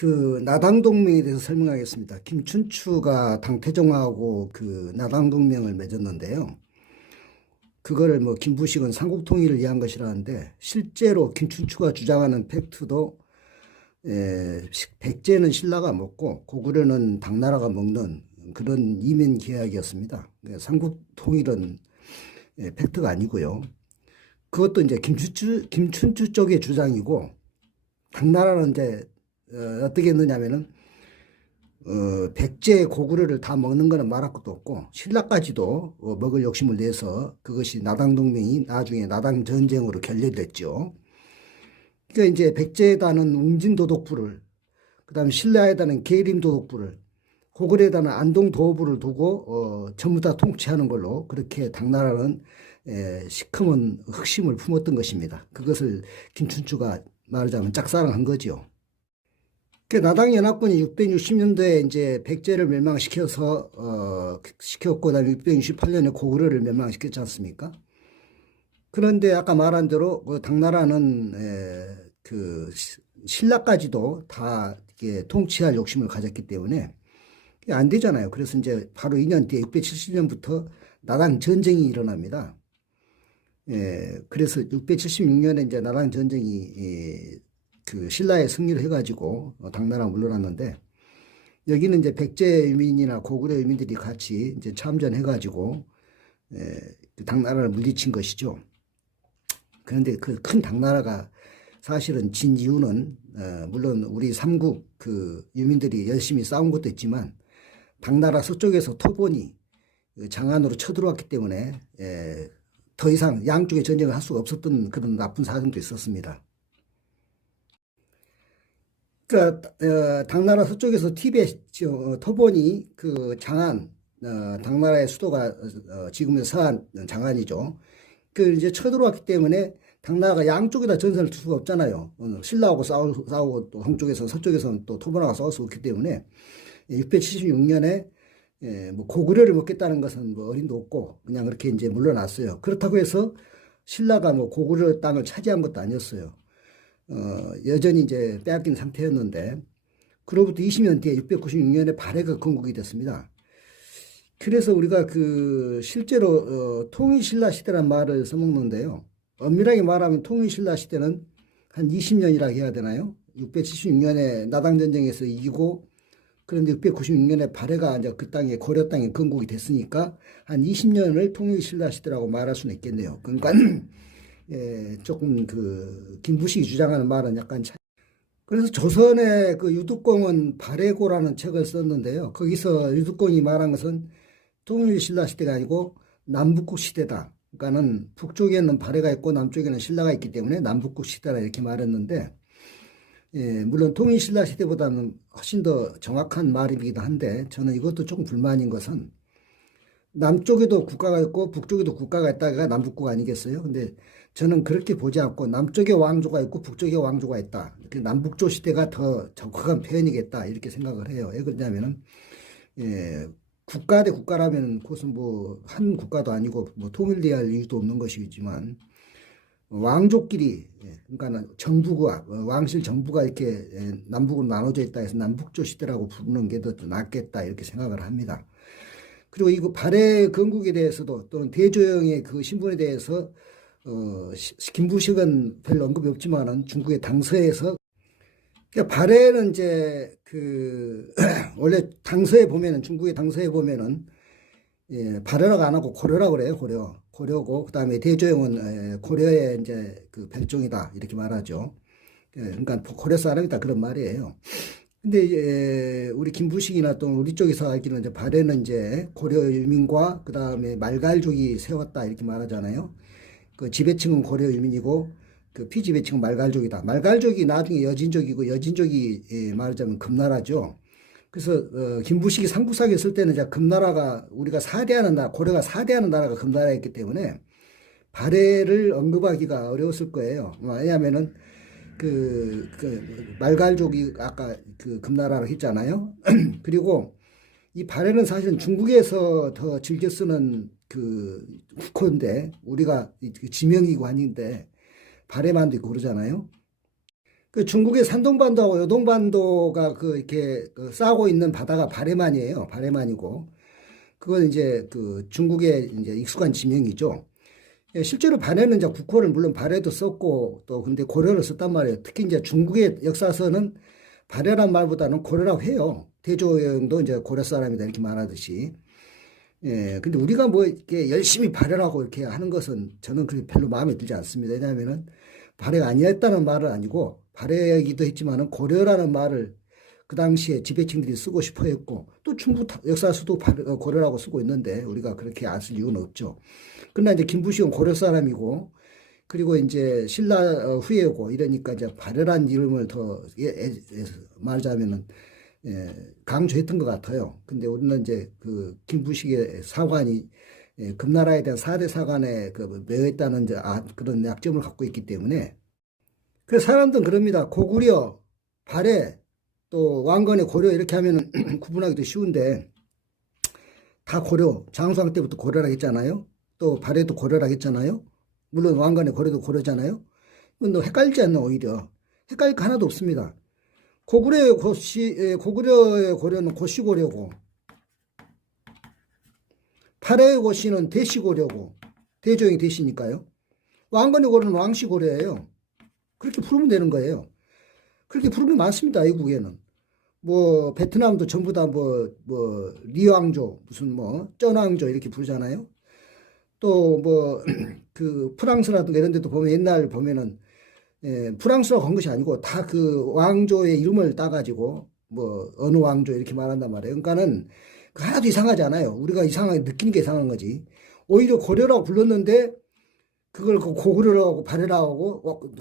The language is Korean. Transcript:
그 나당동맹에 대해서 설명하겠습니다. 김춘추가 당태종하고 그 나당동맹을 맺었는데요. 그거를 뭐 김부식은 삼국통일을 위한 것이라는데, 실제로 김춘추가 주장하는 팩트도 백제는 신라가 먹고 고구려는 당나라가 먹는 그런 이면 계약이었습니다. 삼국통일은 팩트가 아니고요. 그것도 이제 김춘추 쪽의 주장이고, 당나라는 이제 어떻게 했느냐면은 백제 고구려를 다 먹는 거는 말할 것도 없고 신라까지도 먹을 욕심을 내서 그것이 나당동맹이 나중에 나당전쟁으로 결렬됐죠. 그러니까 이제 백제에다는 웅진도독부를, 그다음에 신라에다는 계림도독부를, 고구려에다는 안동도부를 두고 전부 다 통치하는 걸로, 그렇게 당나라는 시커먼 흑심을 품었던 것입니다. 그것을 김춘추가 말하자면 짝사랑한 거죠. 그 나당 연합군이 660년도에 이제 백제를 멸망시켜서 시켰고, 그다음에 668년에 고구려를 멸망시켰지 않습니까? 그런데 아까 말한 대로 그 당나라는 그 신라까지도 다 이게 통치할 욕심을 가졌기 때문에 안 되잖아요. 그래서 이제 바로 2년 뒤에 670년부터 나당 전쟁이 일어납니다. 그래서 676년에 이제 나당 전쟁이 그 신라에 승리를 해가지고 당나라가 물러났는데, 여기는 이제 백제 유민이나 고구려 유민들이 같이 이제 참전해가지고 그 당나라를 물리친 것이죠. 그런데 그 큰 당나라가 사실은 진 이유는 물론 우리 삼국 그 유민들이 열심히 싸운 것도 있지만, 당나라 서쪽에서 토본이 장안으로 쳐들어왔기 때문에 더 이상 양쪽의 전쟁을 할 수가 없었던 그런 나쁜 사정도 있었습니다. 그러니까 당나라 서쪽에서 티베트 토본이 그 장안, 당나라의 수도가 지금의 서안 장안이죠. 그 이제 쳐들어왔기 때문에 당나라가 양쪽에다 전선을 둘 수가 없잖아요. 신라하고 싸우고 또 한쪽에서 서쪽에서는 또 토본하고 싸울 수 없기 때문에 676년에 뭐 고구려를 먹겠다는 것은 뭐 어림도 없고 그냥 그렇게 이제 물러났어요. 그렇다고 해서 신라가 뭐 고구려 땅을 차지한 것도 아니었어요. 여전히 이제 빼앗긴 상태였는데, 그로부터 20년 뒤에 696년에 발해가 건국이 됐습니다. 그래서 우리가 그 실제로 통일신라 시대란 말을 써먹는데요. 엄밀하게 말하면 통일신라 시대는 한 20년이라 해야 되나요? 676년에 나당전쟁에서 이기고, 그런데 696년에 발해가 이제 그 땅에 고려 땅에 건국이 됐으니까 한 20년을 통일신라 시대라고 말할 수는 있겠네요. 그러니까 조금 그 김부식이 주장하는 말은 약간 그래서 조선의 그 유득공은 발해고라는 책을 썼는데요. 거기서 유득공이 말한 것은 통일신라 시대가 아니고 남북국 시대다. 그러니까는 북쪽에는 발해가 있고 남쪽에는 신라가 있기 때문에 남북국 시대라 이렇게 말했는데, 물론 통일신라 시대보다는 훨씬 더 정확한 말이기도 한데, 저는 이것도 조금 불만인 것은 남쪽에도 국가가 있고 북쪽에도 국가가 있다가 남북국 아니겠어요? 근데 저는 그렇게 보지 않고 남쪽에 왕조가 있고 북쪽에 왕조가 있다. 남북조 시대가 더 정확한 표현이겠다 이렇게 생각을 해요. 왜 그러냐면은 국가 대 국가라면 그것은 뭐 한 국가도 아니고 뭐 통일돼야 할 이유도 없는 것이지만, 왕족끼리 그러니까 정부가 왕실 정부가 이렇게 남북으로 나눠져 있다 해서 남북조 시대라고 부르는 게 더 낫겠다 이렇게 생각을 합니다. 그리고 이거 발해 건국에 대해서도 또는 대조영의 그 신분에 대해서 김부식은 별로 언급이 없지만은 중국의 당서에서, 그러니까 발해는 이제 그 원래 당서에 보면은 중국의 당서에 보면은 발해라고 안 하고 고려라고 그래요. 고려고, 그다음에 대조영은 고려의 이제 그 별종이다 이렇게 말하죠. 그러니까 고려 사람이다 그런 말이에요. 근데 우리 김부식이나 또 우리 쪽에서 알기로는 이제 발해는 이제 고려 유민과 그 다음에 말갈족이 세웠다 이렇게 말하잖아요. 그 지배층은 고려 유민이고 그 피지배층은 말갈족이다. 말갈족이 나중에 여진족이고 여진족이 말하자면 금나라죠. 그래서 김부식이 삼국사기 쓸 때는 이제 금나라가 우리가 사대하는 나라, 고려가 사대하는 나라가 금나라였기 때문에 발해를 언급하기가 어려웠을 거예요. 왜냐하면은 그 말갈족이 아까 그 금나라로 했잖아요. 그리고 이 발해는 사실은 중국에서 더 즐겨 쓰는 그 국어인데, 우리가 지명이고 아닌데 발해만도 있고 그러잖아요. 그 중국의 산동반도하고 요동반도가 그 이렇게 그 싸우고 있는 바다가 바레만이에요. 바레만이고 그건 이제 그 중국의 이제 익숙한 지명이죠. 예, 실제로 발해는 이제 국호를 물론 발해도 썼고 또 근데 고려를 썼단 말이에요. 특히 이제 중국의 역사서는 발해란 말보다는 고려라고 해요. 대조영도 이제 고려 사람이다 이렇게 말하듯이. 예, 근데 우리가 뭐 이렇게 열심히 발해라고 이렇게 하는 것은 저는 그게 별로 마음에 들지 않습니다. 왜냐하면은 발해가 아니었다는 말은 아니고 발해이기도 했지만은 고려라는 말을 그 당시에 지배층들이 쓰고 싶어 했고 또 중국 역사서도 고려라고 쓰고 있는데 우리가 그렇게 안 쓸 이유는 없죠. 그러나 이제 김부식은 고려 사람이고 그리고 이제 신라 후예고 이러니까 이제 발해란 이름을 더 말하자면은 강조했던 것 같아요. 근데 우리는 이제 그 김부식의 사관이 금나라에 대한 4대 사관에 그 매였다는 그런 약점을 갖고 있기 때문에 그래서 사람들은 그럽니다. 고구려, 발해, 또 왕건의 고려 이렇게 하면은 구분하기도 쉬운데 다 고려, 장수왕 때부터 고려라고 했잖아요. 또 발해도 고려라고 했잖아요. 물론 왕건의 고려도 고려잖아요. 이건 너 헷갈리지 않나 오히려. 헷갈릴 거 하나도 없습니다. 고구려의 고려는 고시고려고 발해의 고시는 대시고려고 대조영이 대시니까요. 왕건의 고려는 왕시고려예요. 그렇게 부르면 되는 거예요. 그렇게 부르면 많습니다. 외국에는. 뭐 베트남도 전부 다 리왕조 무슨 쩐왕조 이렇게 부르잖아요. 또 그 프랑스라든가 이런 데도 보면 옛날 보면은 프랑스라고 한 것이 아니고 다 그 왕조의 이름을 따가지고 어느 왕조 이렇게 말한단 말이에요. 그러니까는 하나도 이상하지 않아요. 우리가 이상하게 느끼는 게 이상한 거지. 오히려 고려라고 불렀는데 그걸 고구려라고 발해라고 하고